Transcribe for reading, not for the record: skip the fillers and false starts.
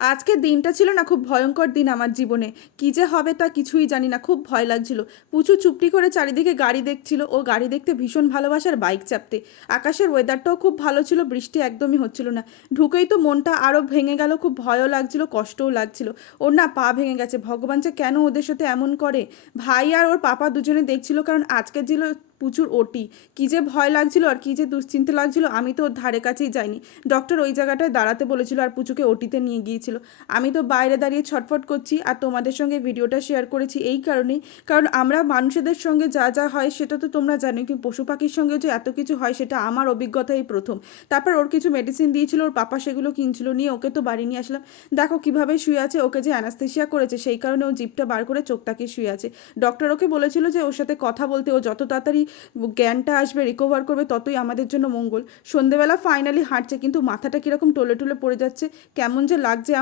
আজকের দিনটা ছিল না খুব ভয়ঙ্কর দিন আমার জীবনে। কি যে হবে তা কিছুই জানি না। খুব ভয় লাগছিল। পুচু চুপটি করে চারিদিকে গাড়ি দেখছিল। ও গাড়ি দেখতে ভীষণ ভালোবাসে আর বাইক চাপতে। আকাশের ওয়েদারটাও খুব ভালো ছিল। বৃষ্টি একদমই হচ্ছিল না। ঢুকেই তো মনটা আরও ভেঙে গেল। খুব ভয়ও লাগছিল, কষ্টও লাগছিল। ওর না পা ভেঙে গেছে। ভগবান যে কেন ওদের সাথে এমন করে? ভাই আর ওর পাপা দুজনে দেখছিল, কারণ আজকে ছিল পুচুর ওটি। কি যে ভয় লাগছিল আর কি যে দুশ্চিন্তা লাগছিল, আমি তো ওর ধারে কাছেই যাইনি। ডক্টর ওই জায়গাটায় দাঁড়াতে বলেছিল আর পুচুকে ওটিতে নিয়ে গিয়েছিল। আমি তো বাইরে দাঁড়িয়ে ছটফট করছি আর তোমাদের সঙ্গে ভিডিওটা শেয়ার করেছি এই কারণেই, কারণ আমরা মানুষদের সঙ্গে যা যা হয় সেটা তো তোমরা জানো, কিন্তু পশু পাখির সঙ্গে যে এত কিছু হয় সেটা আমার অভিজ্ঞতা এই প্রথম। তারপর ওর কিছু মেডিসিন দিয়েছিল, ওর পাপা সেগুলো কিনছিল, নিয়ে ওকে তো বাড়ি নিয়ে আসলাম। দেখো কিভাবে শুয়ে আছে। ওকে যে অ্যানাস্থেশিয়া করেছে সেই কারণে ও জিভটা বার করে চোখটাকে শুয়ে আছে। ডক্টর ওকে বলেছিল যে ওর সাথে কথা বলতে, ও যত তাড়াতাড়ি জ্ঞানটা আসবে, রিকভার করবে, ততই আমাদের জন্য মঙ্গল। সন্ধেবেলা ফাইনালি হাঁটছে, কিন্তু মাথাটা কীরকম টলে টলে পড়ে যাচ্ছে, কেমন যে লাগছে।